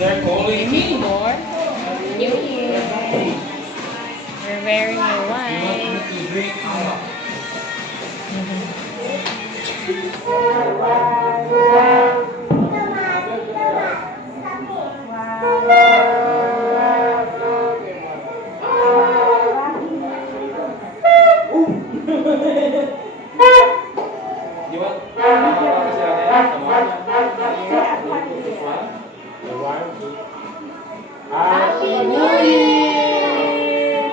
They're calling me. More. New Year. We're wearing new white. Happy New Year!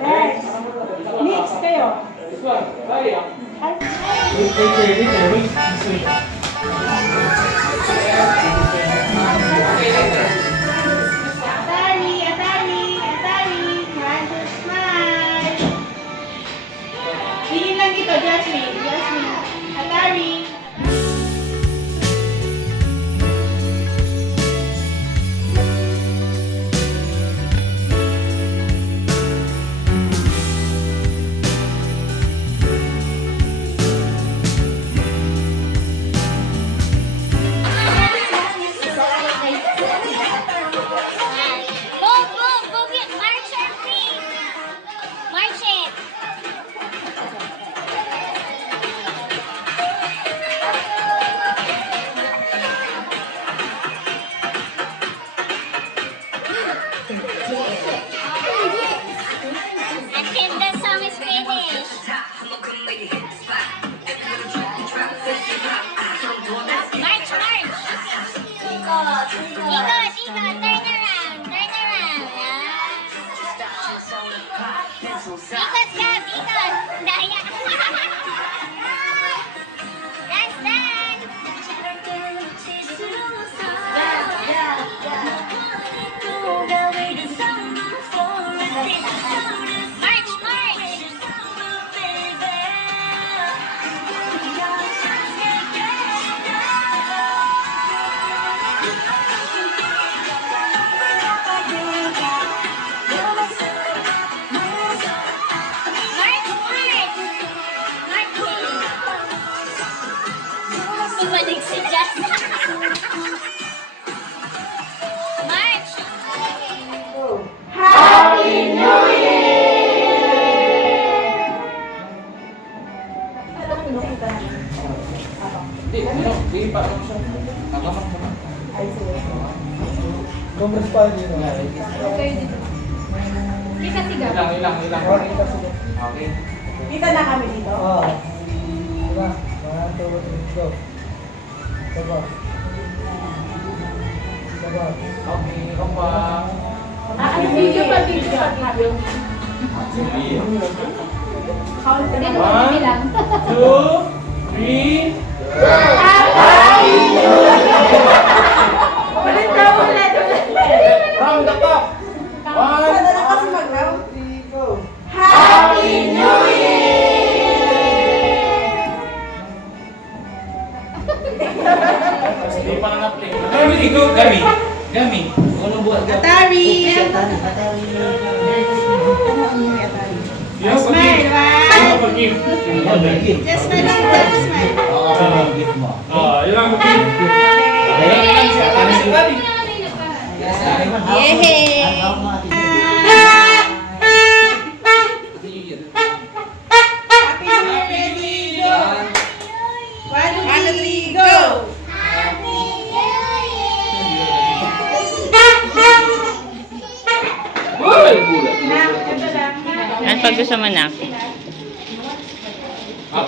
Guys, mix kayo. Atari, Atari, Atari, Magic Smile. Tingin lang dito, Jasmine, Jasmine. Atari. Until the song is finished. March, march. Iko, turn around, turn around. Ikot ka, ikot. Daya. Dance, dance. March, march. March, march. March. Bumalik si Jess. March. Happy New Year! Hindi pa lang siya. Nagamak mo na. Congress pa din. Kita sigaw. Ilang. Okay. Dito na kami dito. Oo. Diba? 1, 2, 3, go. Saba. Saba. Okay, come back. Video pa, video pa, video. Hindi ko mabilang. 2, 3. Happy New Year! Ulit daw, ulit. From the top. 1, Ano na kasi mag-round? 3, go. Happy New Year! Hindi pa na na-play. Gami, go. Gami. Unang buhat ka. Atari! Yo, Smile, pag-give. one. Pag-give. Just smile lang, just smile. Yun lang pag-give. Yehey! Happy New Year, ready, go! 1, 2, 3, go! Uy, bulat. Nak, ito lang. Ano pag gusto mo na? Pray.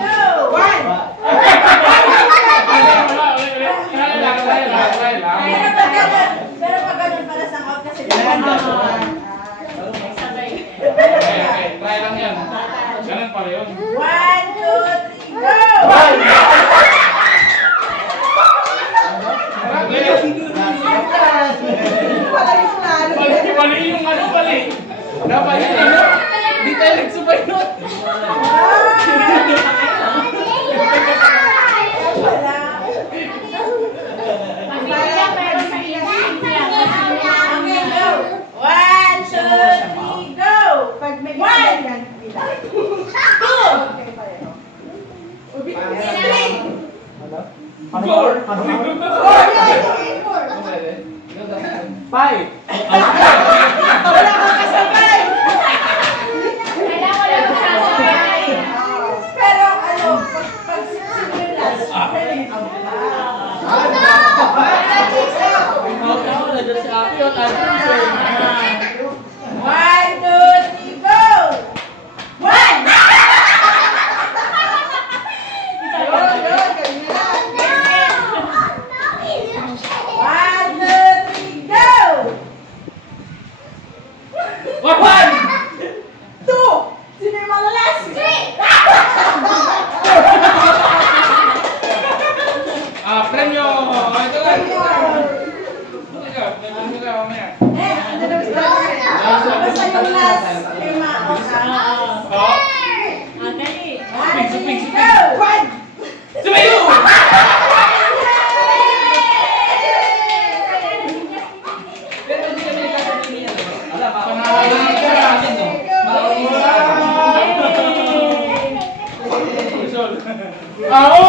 Go! One! Pero pag ganun pala sa out kasi Try lang yan. Ganun pala yun. 1, 2, 3, go! Mali yung ano pali. Dapat yun ano? Hindi tayo nagsubay nun. Okay, go! 1, 2, 3, go! Pag may yan, Ano? Five. Wala kang kasabay! Kailangan lang sasabay. Pero ano, pag sinulas, One, two, three, go! One! One, two, three, go! One! Two! Sino yung malalas? Premyo! Ito lang. Premyo ka mamaya. Ano na basta? Basta yung last kay Mao. Oh. One, two, three, go! One! Sumayo! Pangalan ka natin, no? Taho.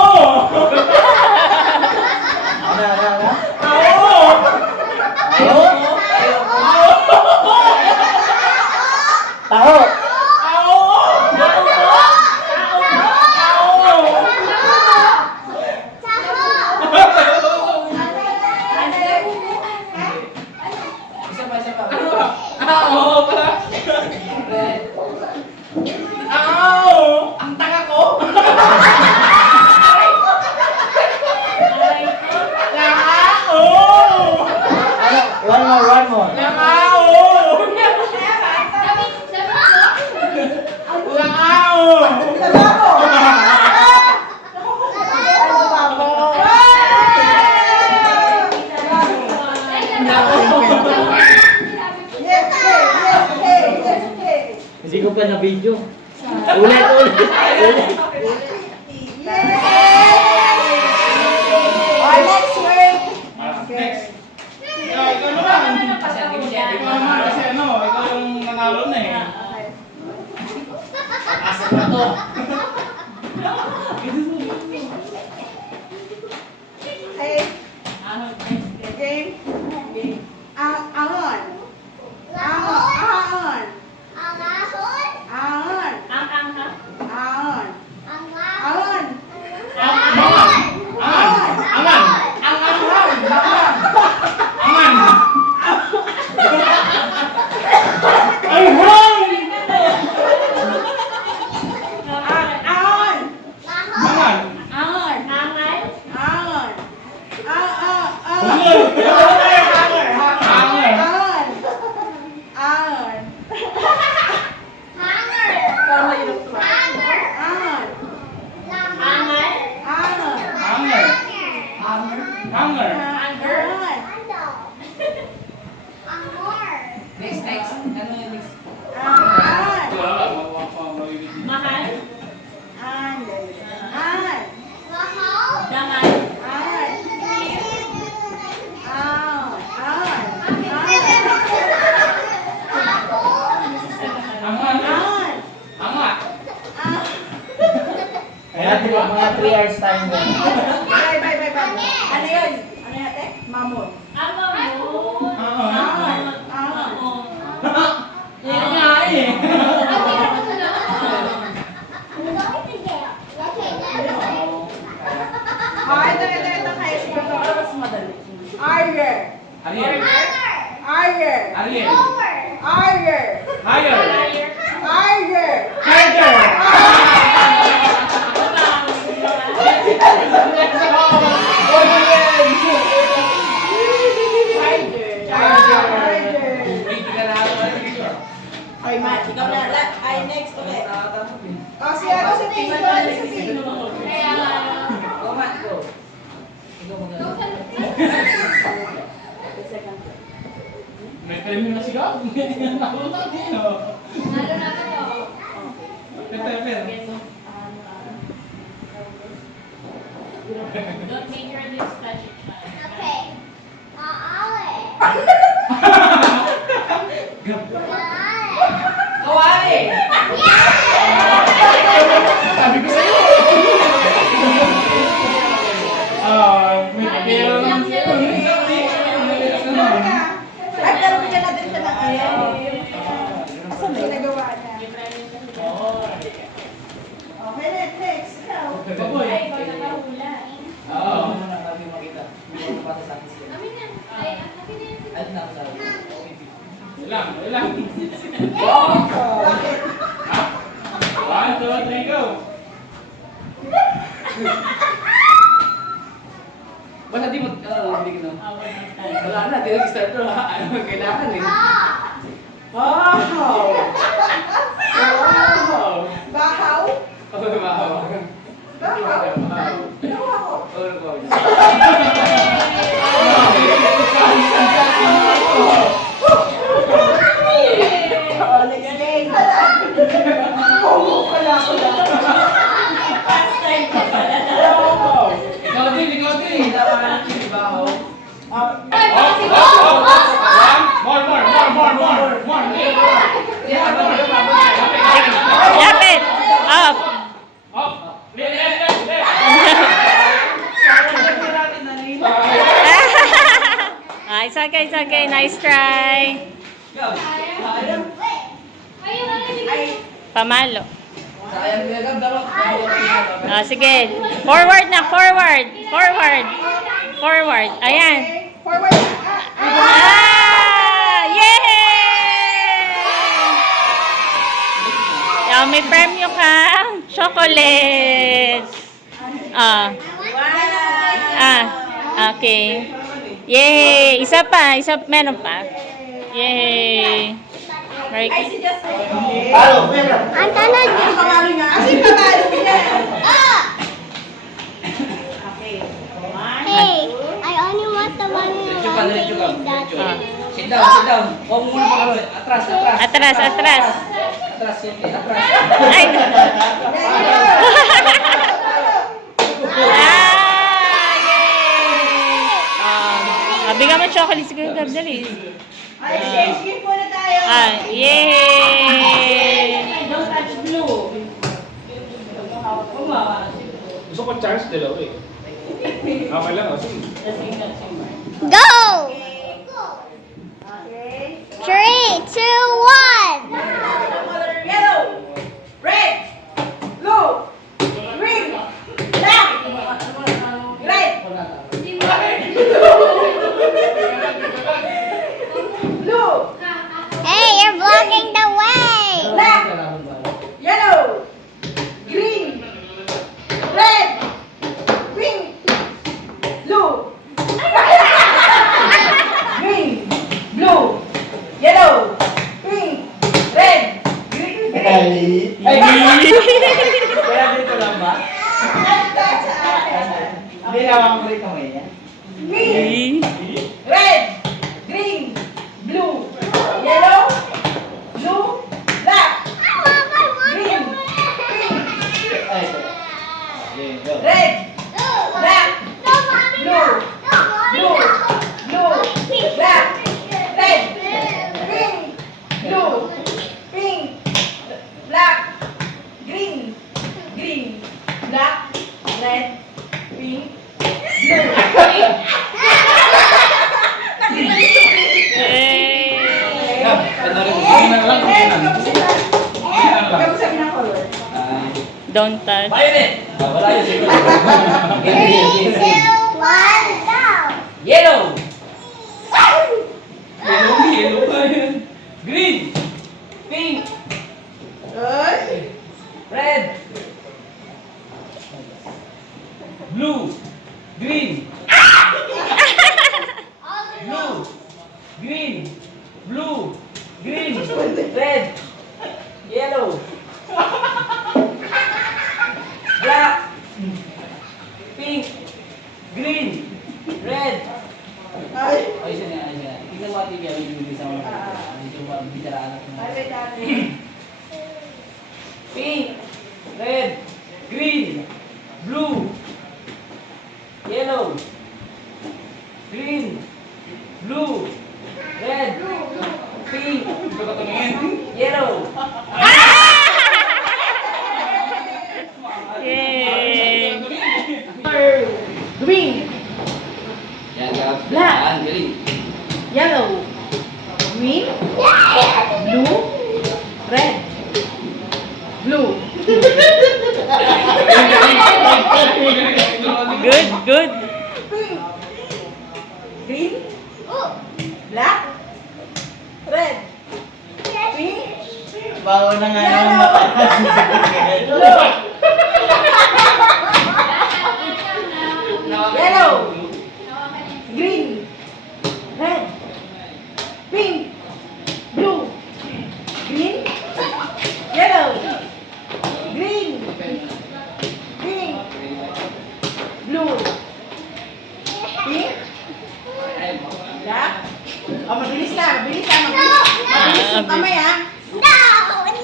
Ang taga ko! One more. Hindi ko pa na video. Ulit. Next word. Next. Ikaw naman. Ikaw naman kasi ano, ikaw yung nanalo na eh. Asa na to. Okay. Game. Ahon. Ahon. Ahon. Ahon. Ahon. Ahon. Ahon. Ahon. Ahon. Ahon. Para mahirap to. Ahon. Ahon. Hanger. Ahon. Mahal. Mga 3 hours time na. Bye. Ano yun? Ano yun, ate? Mamon. Ahon. Yan nga eh. Ito kaya siguro ito mas madali. Arger. Ariel. Arger. Ariel. Arger. Higher. Arger. Tiger. Ay, Matt, ikaw na. Ay, next ulit. Nakakatamot eh. Oh, si ano sa pink. Ikaw ano sa pink. Go, Matt, go. Ikaw maganda. May premyo na si Gab. Nalo natin, oh. Nalo na ako. Pero. Don't make her this special child. Okay. Kawali. Sabi ko sa'yo. May pera naman siya. Ay, pero bigyan natin siya ng ayaw. Asa may nagawa niya? Okay, next. Ikaw. Baboy. Ay, ikaw nakahula. Oo. Ano na namin makita? Hindi ko napasa sa akin sila. Kami na. Ay, kami na. Ano na ako sa akin? Ilang. Bakit? 1, 2, 3, go. Basta di mo, hindi ko na. Wala na, di nag-start to ha. Ano kailangan eh. Wow! Wow. Bahaw? Ako na mahawa. Bahaw? Ginawa ko. Oo, ko. Oh, next game. Oo, pala. Past time ka pala. Ikaw din. Kailangan natin, di ba ako? More. Yapit! Up! Up. Left. Ah, it's okay. Nice try. Pamalo. Sayang nila gab dapat. Ah, sige. Forward na, forward. Ayan. Forward. Yay! May premyo ka. Chocolates. Okay. Yay! Meron pa. Yay! Very Ay, good. si Justin. Ang tanod. Ang pangalan niya. Kasi pangalan niya. Okay. Hey, I only want the one Diretso ka, diretso ka. with that. Diretso. Sit down. Huwag mo muna pangalo. Atras. Atras. Atras, siyempre. Atras. Ay! Yay! Bigyan mo chocolate siguro, Gab, dali. Ay, change game muna tayo. Yay! Don't touch blue. Gusto ko charge dalawa eh. Okay lang, sige. Go! Okay. 3, 2, 1. Yellow, red, blue, green, black, red, blue, Hey, you're blocking the way. black, yellow, green, red, pink, blue, green, blue, yellow, pink, red, green, green. Kaya dito lang ba? Hindi na ako break kamay niya. Green, red, green, blue, yellow, blue, black, green, pink, Ay, ito. Okay, go. red, black, blue, blue, blue, black, red, pink, blue, pink, black, green, green, black, red, pink, blue. Yay! Gab, panoorin mo. Kamusta na color? Don't touch. Violet! Wala yun siguro. 3, 2, 1, go! Yellow! Yellow ka yun. Green! Pink! Ay! Red! Blue! Green! Blue! Green! Blue! Green! Red! Yellow. Black. Pink. Green. Red. Ay. Ayos na yan, ayos na yan. Tingnan mo ate Gabi yung isa mo. Dito ba, bitaraan natin. Ay, dati. Pink. Red. Green. Blue. Yellow. Green. Blue. Red. Pink. Ito ka tumingin. Yellow. Yay! Green. Yan, guys. Black. Yan, galing. Yellow. Green. Blue. Red. Blue. Good, good. Green. Black. Red. Pink. Bawa na nga Yellow. naman mata. Yellow. Green. Red. Pink. Blue. Green. Yellow. Green. Pink. Blue. Pink. Black. Oh, mabilis na. Mabilis na. Mabilis yung kamay, ha? No, no.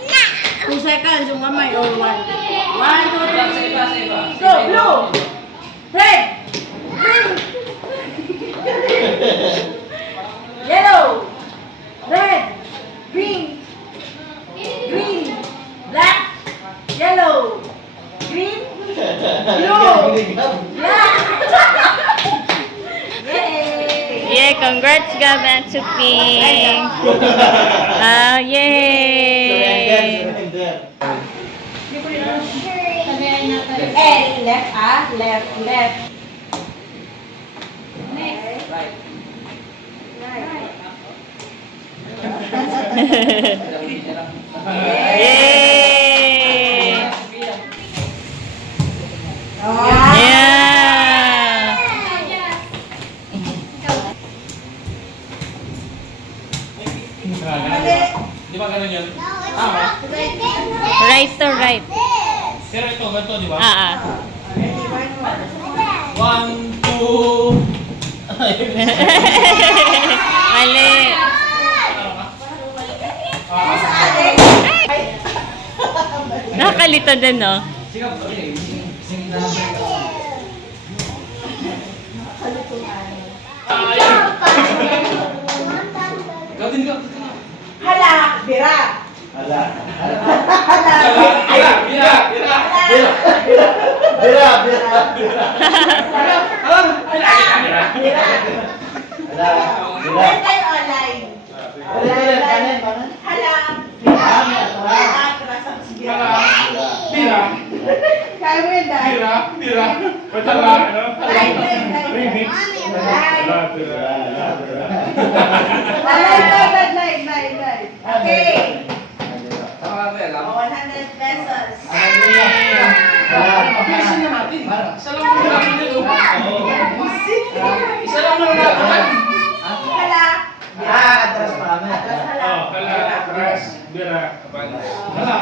2 seconds yung kamay. Oh, 1. 1, 2, Sa iba, sa iba. 3. Go, blue. Red. Yellow. Red. Pink. Green. Black. Yellow. Green. Blue. Black. Yay! Yay, congrats Gab and to Pink. Yay! And left, left, left. Right. Yay! Oh. Yeah! Mali. Di ba ganun yun? No, it's Tama. not like this. Right to right. This. Pero ito, ganito, di ba? Ah, ah. Ready, 1 more. 1, 2. Mali. Nakakalito din, no? Sige, okay. Sige na lang. Gawin ka. Hala, bira. Hala. Hala. Bira, bira, bira. Bira, bira, bira. Hala, bira, bira. Meron tayo online. Hala. Bira. Atras ang bira. Bira. Kaya mo yun, dahil. Bira, bira. Basta lang, ano? Remix. Okay. Tama ba, alam? 100 pesos. Bilisan na natin. Isa lang muna natin yun. Isa lang muna natin. Hala. Atras pa kami. Hala. Hala, atras, bira. Hala.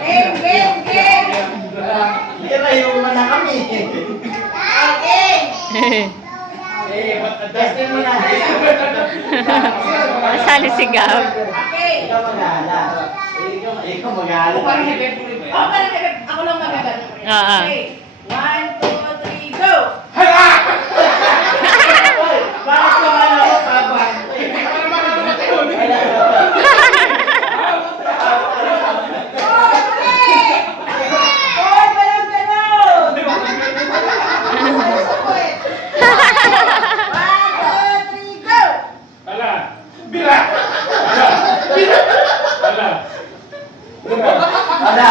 Game, game, game. Bira, yung na kami. Okay. Testin mo na. Masali si Gab. Okay. Ikaw mag-aala. Ikaw mag-aala. Parang Oh, parang ako lang magagano. Ah, ah. Okay. 1, 2, 3, go! Hala! Bakit ko alam ko tabang? Para makakamatay yun. Hoy, walang ganon! 1, 2, 3, go! Hala! Bira! Hala! Bira! Hala! Bira! Hala!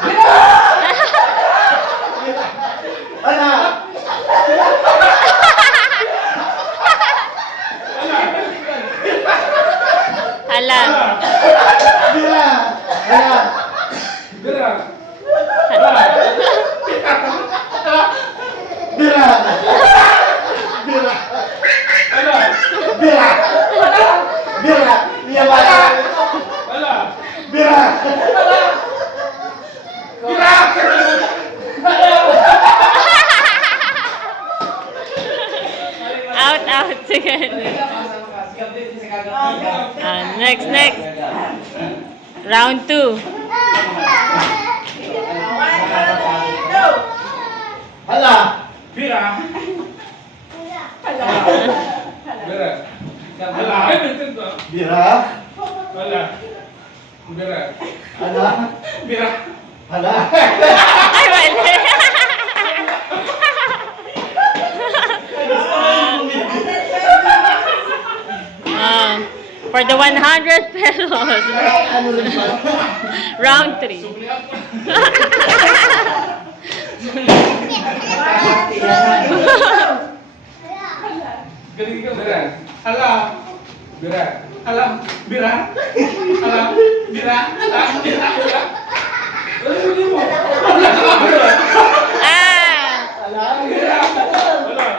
Bira! Hala! Round 2. 1, 2, 3, go! Hala! Bira! Hala. Bira. Hala! Bira? Hala! Bira! Hala? Bira! Hala? Ay, mali. For the 100 pesos. Ano rin ba? Round 3. Subli ako. Galing ka, Bira! Hala! Bira. Hala! Bira! Hala! Bira! Hala! Bira! Hala! Ah! Hala? Bira! Hala!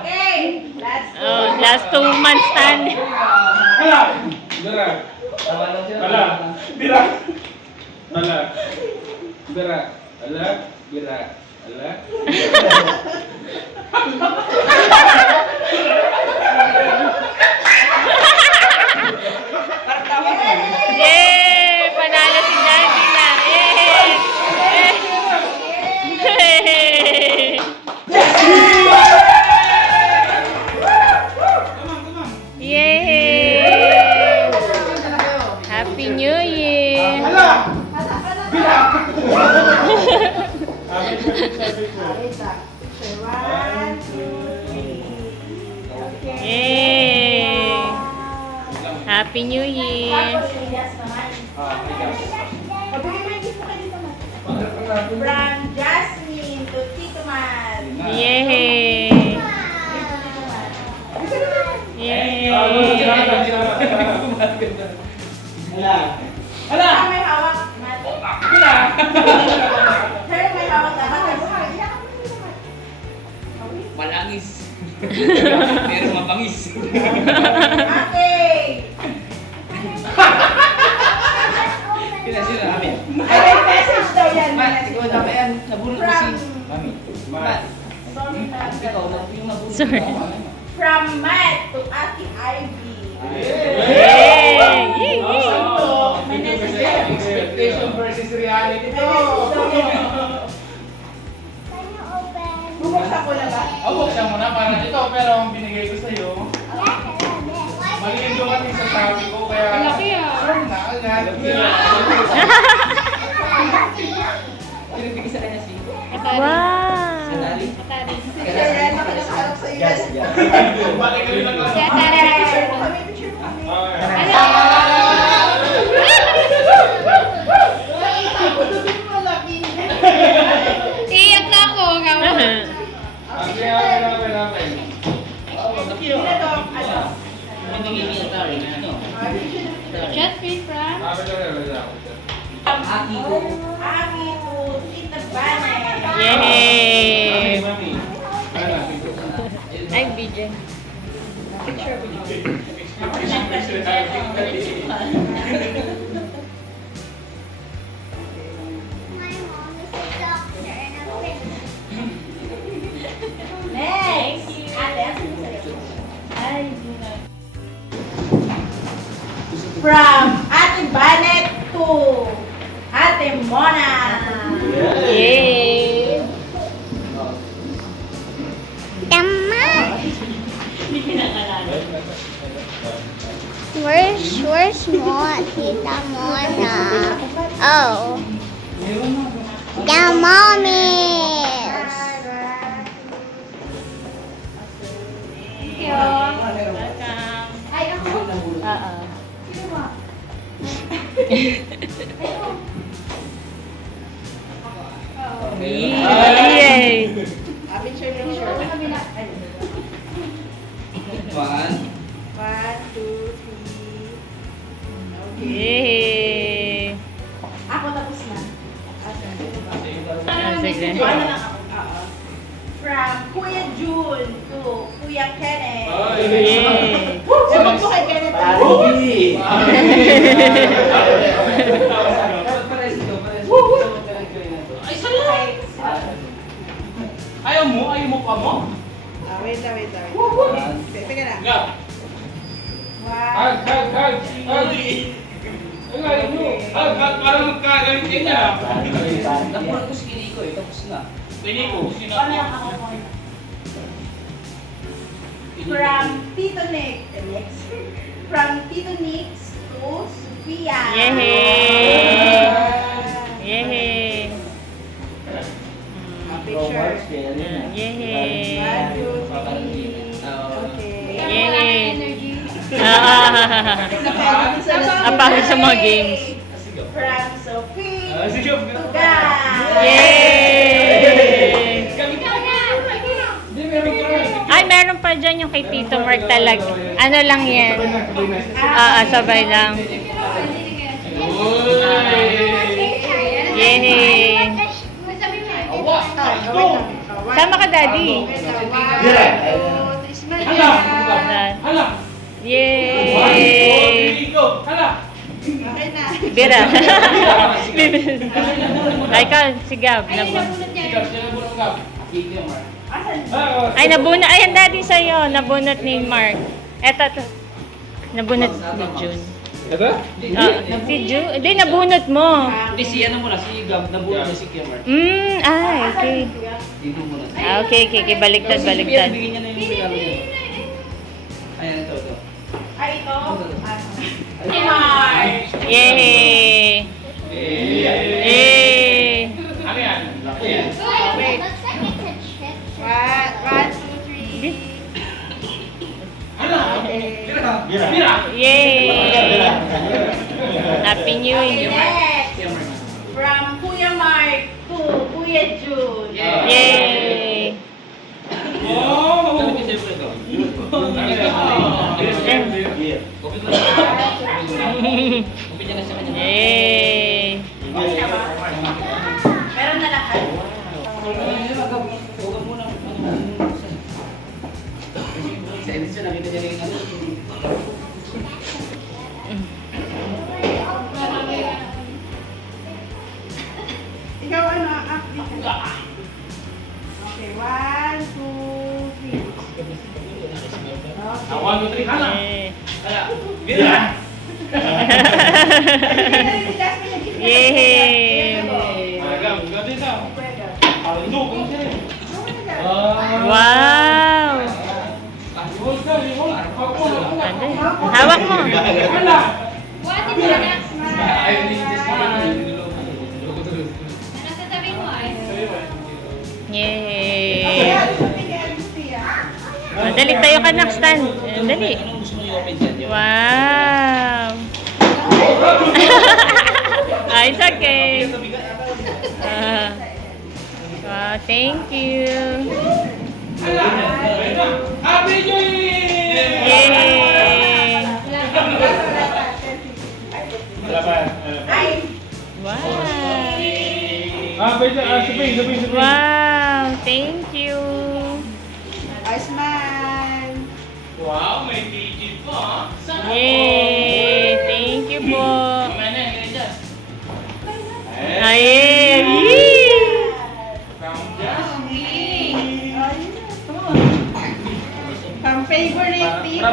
Okay, last two. Oh, last 2 months standing. Hala! Bira! Tama lang siya. Hala! Bira! Hala! Bira. Ala. Bira. Ala. Yay! Panalo si Daddy na. Yay! Yay! Yay! Happy New Year! Hala! Bira! One, two, three. Okay. Yay! Happy New Year! Tapos, yes naman. Pabigay mo yung gift mo kay Tito Man. From Jasmine to Tito Man. Yay! Gusto nyo naman. Yay! Hala? Hala! Ah, may hawak. Mat. Bira! Pero may hawak na. Mat. Malangis. Pero mabangis. Okay. Sila sila amin. Ay, may message daw yan. Mat, ikaw na ba yan? Nabulot mo si From, Mami. Mat. sorry na. Ikaw na yung nabulot. Sorry. From Matt to Ate Ivy. Yay! Yay! May message daw. Expectation versus reality May to. message daw yan. Can you open? Bubuksan ko na ba? Buksan mo na para ito, pero ang binigay ko sa'yo, malindo kasi sa sabi ko, kaya... Malaki ah. Sure na, agad. Pinibigay sa kanya si Wow! Sanali. Picture yan. Nakakaharap sa iyo. Yes, yes. Balik ka rin lang lang. Picture mo kami. Picture mo kami. Iyak na ako. Sino to? Ano? Just free from? Aki to Tita Bane. Yay! Ay, BJ. My mom is a doctor and a prince. Next. Ate, asan yung sa'yo? From Ate Banet to Ate Mona. Yay! Tama. Where's Mona? Tita Mona? Oh. The mommies. Welcome. Ay, ako. Oo. Sino mo? Yay! Picture. One. 1, 2, 3. Okay. Yay! Ako tapos na. Ah, sige. Ano lang ako? Oo. From Kuya June to Kuya Kenneth. Yay! Sabi ko kay Kenneth. Pari! Pares ito, pares. Ay, sala! Ayaw mo? Ayaw mo pa mo? Wait lang. One. Teka lang. Parang magkagalit ka niya. Napulot ko si Kiniko eh, tapos na. Pili ko. Sino Paano yung ako? ako? From Tito Nick. From Tito Nick's to Sophia. Yehey! Yehey! Picture. Yehey! 1, 2, 3. Okay. Yehey! Apagod sa mga games. From Sophie Sige. to God. Yay! Hindi, may picture. Ay, meron pa dyan yung kay Tito Mark talaga. Ano lang yan? Sabay lang. Yay! Sama ka, Daddy. Hala! Hala! Yay! Hala! Bira. Ay, ikaw, si Gab. Sigaw, sila bulong ka. Kiniko, Mark. Ay, nabunot. Ay, ang daddy sa'yo. Nabunot ni Mark. Eto. Nabunot ni June. Ito? Si June? Hindi, nabunot mo. Hindi, si ano muna, si Gab, nabulot na si Kiniko, Mark. Okay. Dito muna. Okay. Baliktad. Bigyan niya na yung regalo niya. Ayan, ito. Ay, ito. Mark. Yay! Yay! Ano yan? Laki yan. Wait. Looks like it's a chip. 1, 2, 3. Hala! Mira! Yay! Happy New Year! Next. From Kuya Mark to Kuya June. Yay! Oh! Sabi ko siyempre ito. Kopit mo na. Kopit niya na sa kanya. Yay! Meron na lahat. Huwag muna. Sa edisyon, nakita niya rin ano. Ikaw ano ang applicant? Okay, 1, 2, 3. Awan mo, Tri. Hala! Yay! Hala! Mira! Yay! Agam, ganda ito. Paldo, kung siya. Wow! Limol ka, limol. Ano? Hawak mo! Hala! Ayaw ni Jessica. Yay! Dali, tayo ka na, Stan. Dali. Anong gusto mo i-open dyan? Wow! It's okay. Wow, thank you. Hala! Happy New Year! Yay! Ay, Wow! Sabi. Wow! Thank you. Iceman. Wow, may digit pa. Yay! Thank you po. Mamaya na, ganyan dyan. Ay! Yee! From Jasmine. From favorite dito.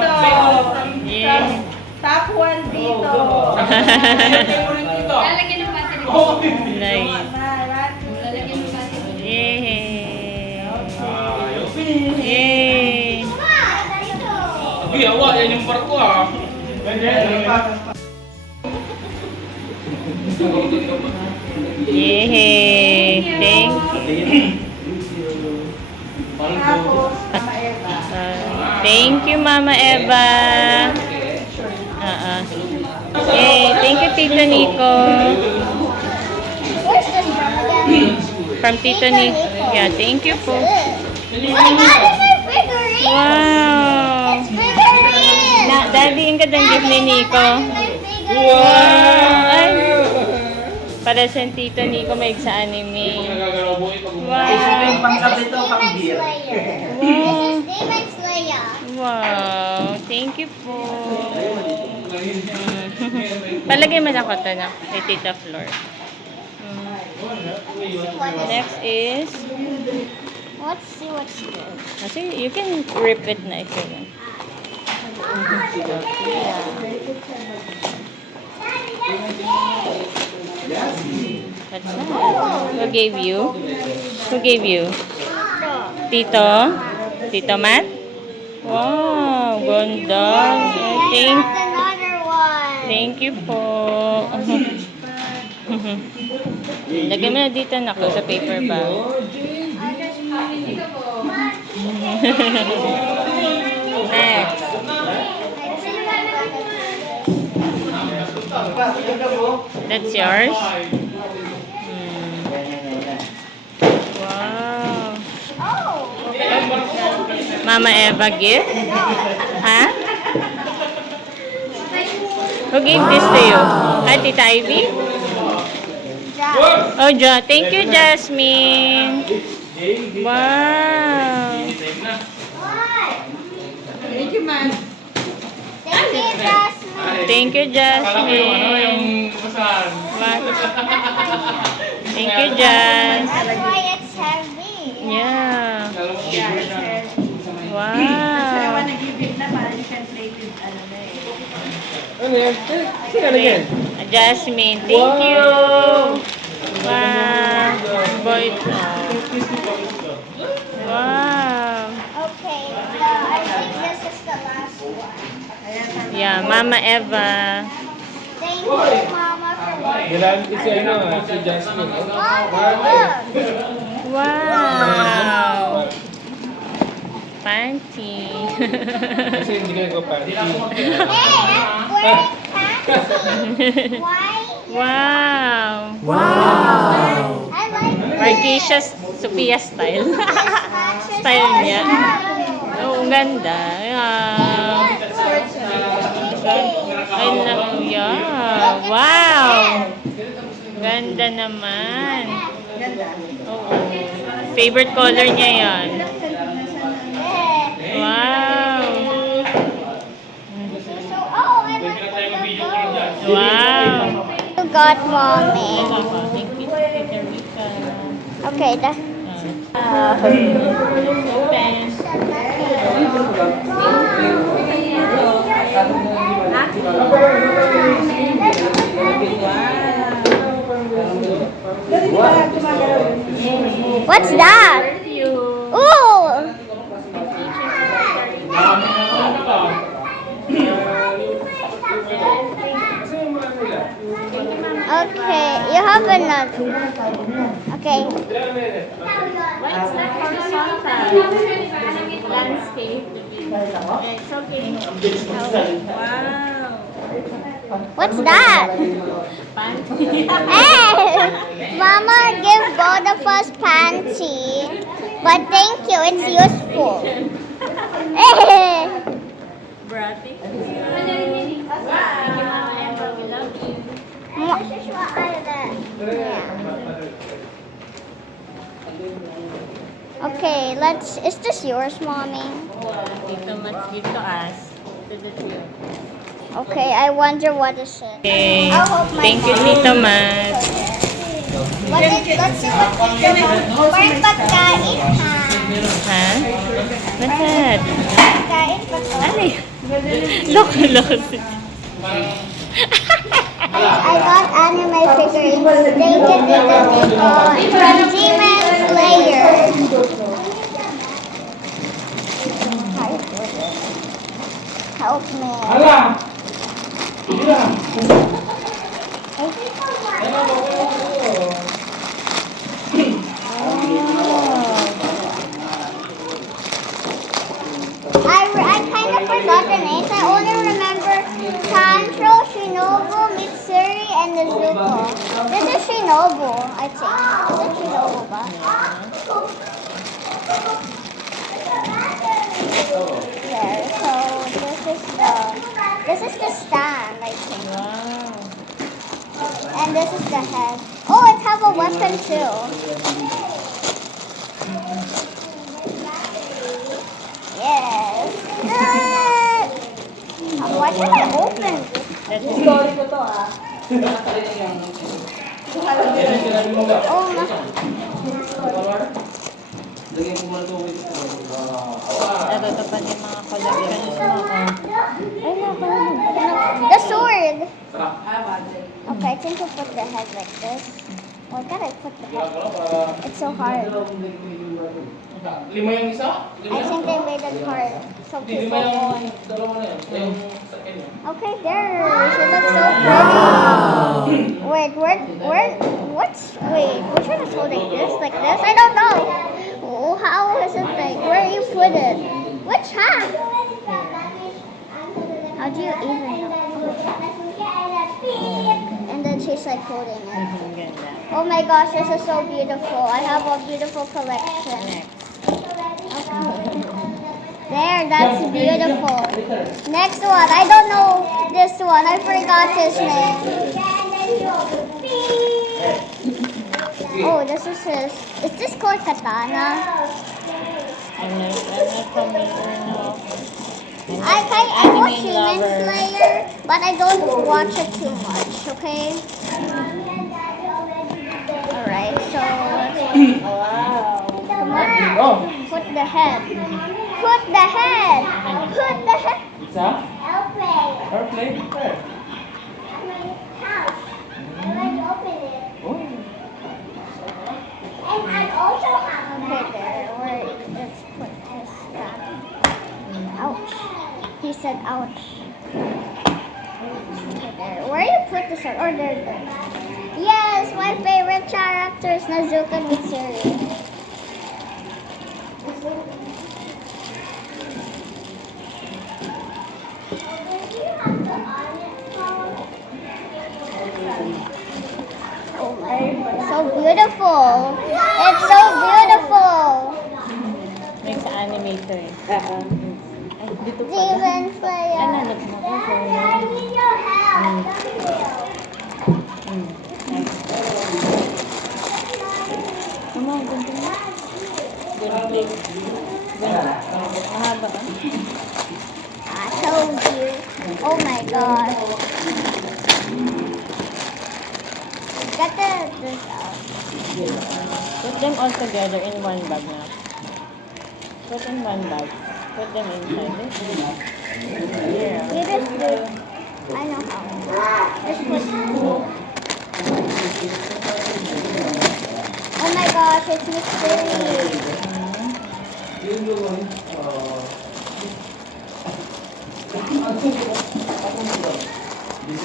Yeah. Top 1 dito. Lalagyan ng battery. Oh, Nice. Lalagyan ng battery. Yay! ayos. Yay! Abi, awa, yan yung barko ah. Yay! Thank you. Tapos, Mama Eva. Thank you, Mama Eva. Yay! Thank you, Tito Nico. Where's this from again? From Tito Nico. Yeah, thank you po. Oh my God, it's my figurine! Wow! It's figurine! Daddy, ang gandang gift ni Nico. Wow! Ay! Para sa Tito Nico may sa anime. Wow! Pangkape to, pang beer. This is Demon Slayer. Wow! Thank you po. Palagay mo lang ko ito na kay Tita Flor. Next is... Let's see what's this. Kasi you can rip it na if you want. Oh, look at this. What's that? Who gave you? Who gave you? Tito? Tito Matt? Wow, ganda. Thank, Another one. thank you po. Lagyan mo na dito na sa paper bag. Next. That's yours? Wow. Oh. Mama Eva gift? Ha? Who gave this to you? Ah, Tita Ivy? Jack. Oh, thank you, Jasmine. Wow. Thank you, man. Thank you, Jasmine. Thank you, Kala ko yung ano, yung Jasmine. basahan. Thank you, Jas. That's why it's heavy. Yeah. Kala ko Yeah, yung it's her. So I Wow. wanna give it na para you can play with ano na eh. Ano yan? Sige, ano yan? Jasmine, thank you. Wow. Boy. Wow. Okay, I think this is the last one. Yeah, Mama Eva. Thank you, Mama, for watching. Ginamit ko si ano, si Jasmine. Mommy, look. Wow. Panty. Kasi hindi ko panty. Hey, I'm wearing panties. Why? Wow. I like this. Marquisha Sophia style. This matches Style my niya. style. Oh, ang ganda. Yeah. Ay, naku, yeah. Wow. Ganda naman. Oo. Favorite color niya yan. Yeah. Wow. So, oh, I like the Wow. You got mommy. Okay, Open. What's that? Ooh! Okay, you have another. Okay. What's that horizontal? Landscape. It's okay. Wow. What's that? Panty. Hey! Mama give both of us panty. But thank you, it's useful. Hey! Brati. Wow. We love you. Okay, is this yours, Mommy? Tito Mats give to us. To the two. Okay, I wonder what is it. Okay. I hope my Thank you, Tito Mats. Let's see what Tito Parang pagkain, ha? Ha? What's that? Pagkain pa to. Ano yun? Look. I got anime figurines. Thank you, Tito Nico. From Demon Slayer. Help me. Hala! Hala! I kind of forgot the names. I only remember Tanjiro, Shinobu, Mitsuri, and Nezuko. This is Shinobu, I think. Is it Shinobu ba? There. So this is the stand, I think. Wow. And this is the head. Oh, it has a weapon too. Yes. Why should I open this? Story ko to ah. Oh, my. Ito pa yung mga collections mo. The sword. Okay, think we'll put the head like this. Why can't I put the head? It's so hard. Lima yung isa? I think they made it hard. So Hindi, people lima yung won't. dalawa na yun. Yung second yun. Okay, there. She looks so pretty. Wait, which one is holding this? Like this? I don't know. Oh, how is it like? Where you put it? Which half? How do you even know? And then she's like holding it. Ganda. Oh my gosh, this is so beautiful. I have a beautiful collection. Okay. There, that's beautiful. Next one, I don't know this one. I forgot his name. Oh, this is his. Is this called Katana? I'm not familiar now. I watch Demon Slayer, but I don't watch it too much, okay? Alright, so come on. Oh! Put the head. Put the head. Put the head. Isa? Airplane? Where? Okay, there. Let's put this back. Ouch. He said ouch. Okay, there. Where you put this on? Or there. Yes, my favorite character is Nezuko Mitsuri. Oh my, so beautiful. It's so beautiful. Next animator. Ay, dito pala. Demon Slayer. Ano, Come on, ganito na. Ganito. Mahaba ka. I told you. Oh my god. Get this out. Put them all together in one bag na. Put in one bag. Put them inside this. Here. You just do. I know how. Just put. Oh my gosh, it's mystery.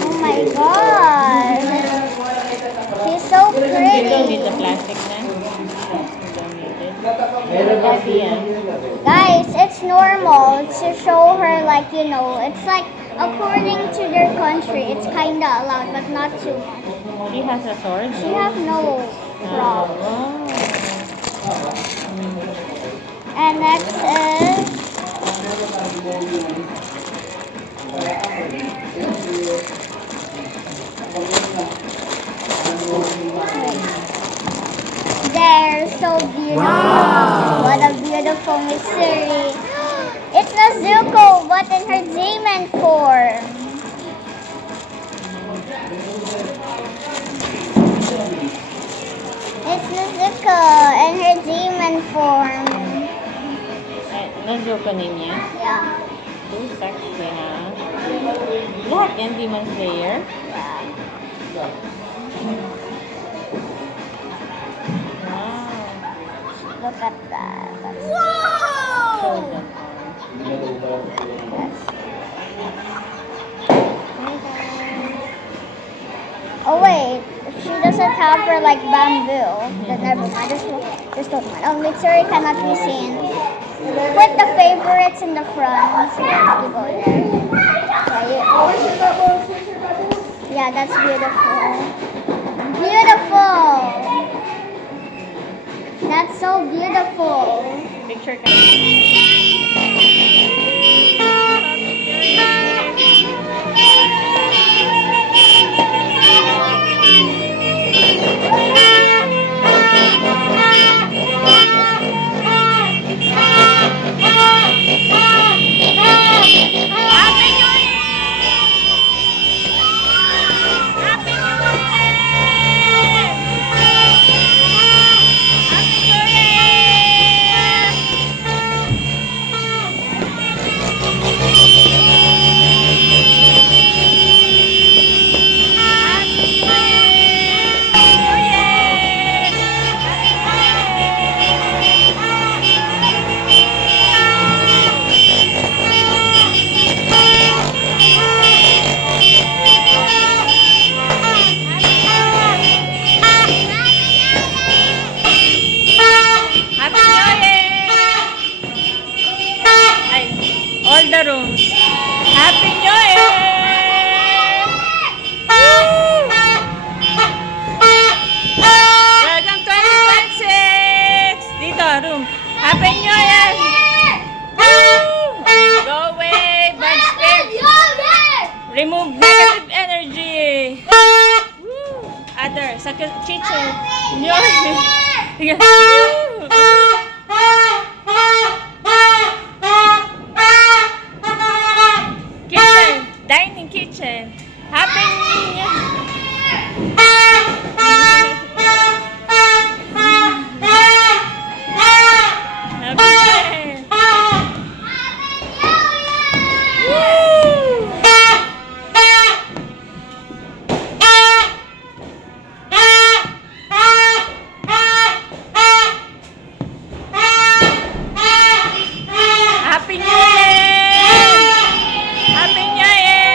Oh my god. She's so You don't need pretty. the plastic na. You don't need it. Daddy, yan. Guys, it's normal to show her like, you know, it's like according to their country, it's kinda allowed, but not too much. She has a sword. She have no problem. Wow. And next is they're so beautiful. What a beautiful mystery. It's Nezuko, but in her demon form. It's Nezuko in her demon form. Ay, Nezuko niya. Yeah. Too sexy na. Lahat yan, Demon Slayer. Yeah. Wow. Look at that. That's, Show them. that's oh wait, she doesn't have her like bamboo. Then never mind. Just don't mind. Oh, Mitsuri cannot be seen. Put the favorites in the front. So you go there. Yeah, that's beautiful. Beautiful. That's so beautiful. Picture ka. Happy New Year! Woo! Welcome 2026! Dito, room. Happy New Year! Woo! Go away, bad spirit. Remove negative energy. Woo! Other, sa kitchen. New Year! Sige. Woo! Kitchen, dining kitchen. Happy New Year! Happy New Year! Woo! Happy New Year! Happy New Year!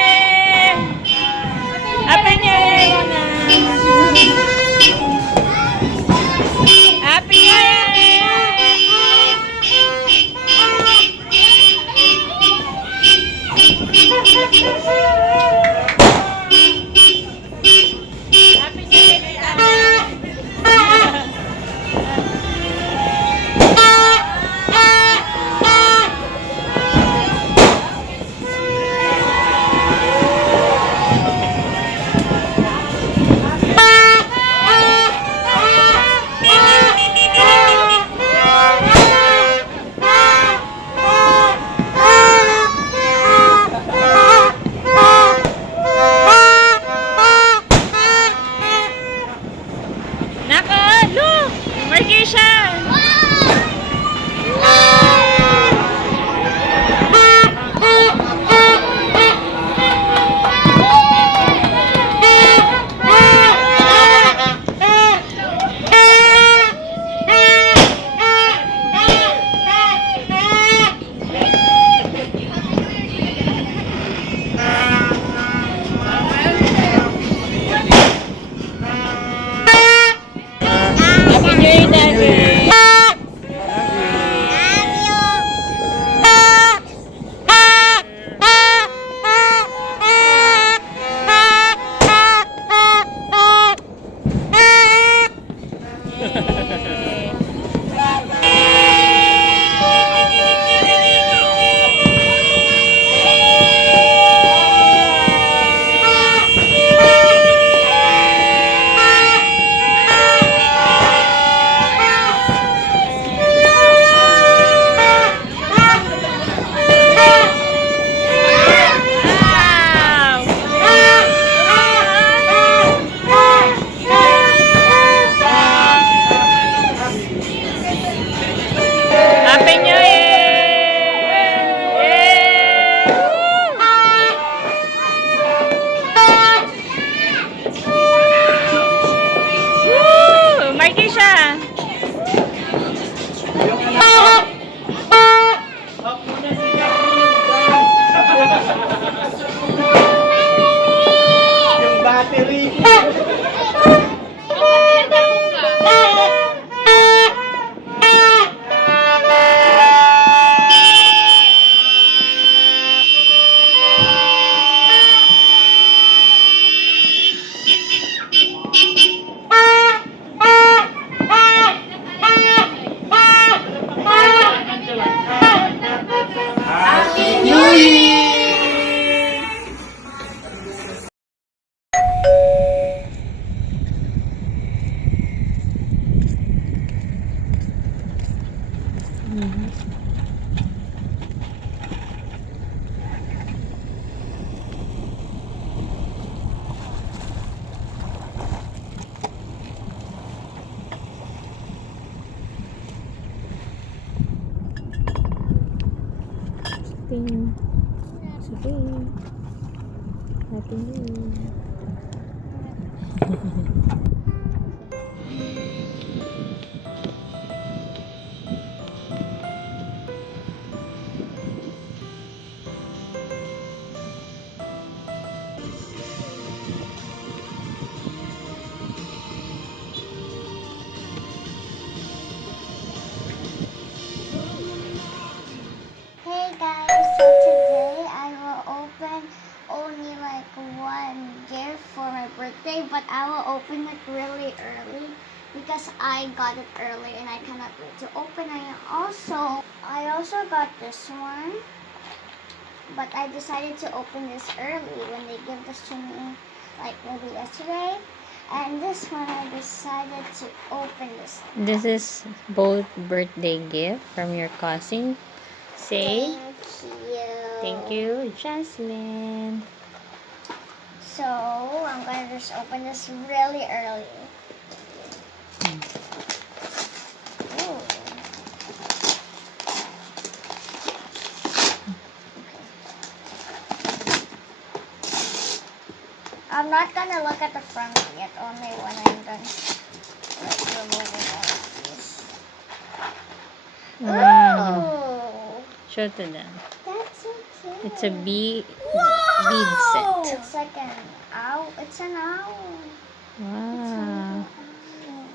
Happy New Year, Mona! Happy New Year! Happy New Year! Nako, look! Margisha! Happy New Year, Daddy! Happy New Year! Woo! Margisha! Yung battery. Happy New Year! Sige. Happy New Year. Hey guys, so today I but I will open it really early because I got it early and I cannot wait to open it. I also got this one, but I decided to open this early when they gave this to me, like maybe yesterday. And this one, I decided to open this. This is both birthday gift from your cousin. Say thank you, Jasmine. So I'm gonna just open this really early. Ooh. I'm not gonna look at the front yet, only when I'm done like removing all of these. Wow. Ooh, Show to them. that's so cute. It's a bead Whoa! set. It's like an owl. It's an owl. Wow.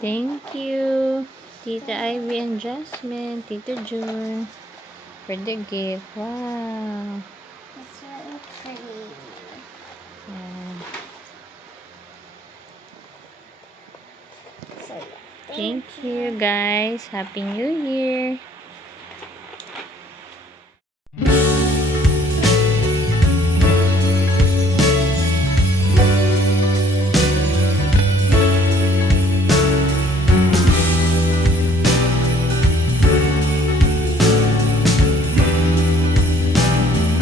Thank you, Tita Ivy and Jasmine, Tita June, for the gift. Wow. It's really pretty. Yeah. So, Thank you, guys. Happy New Year.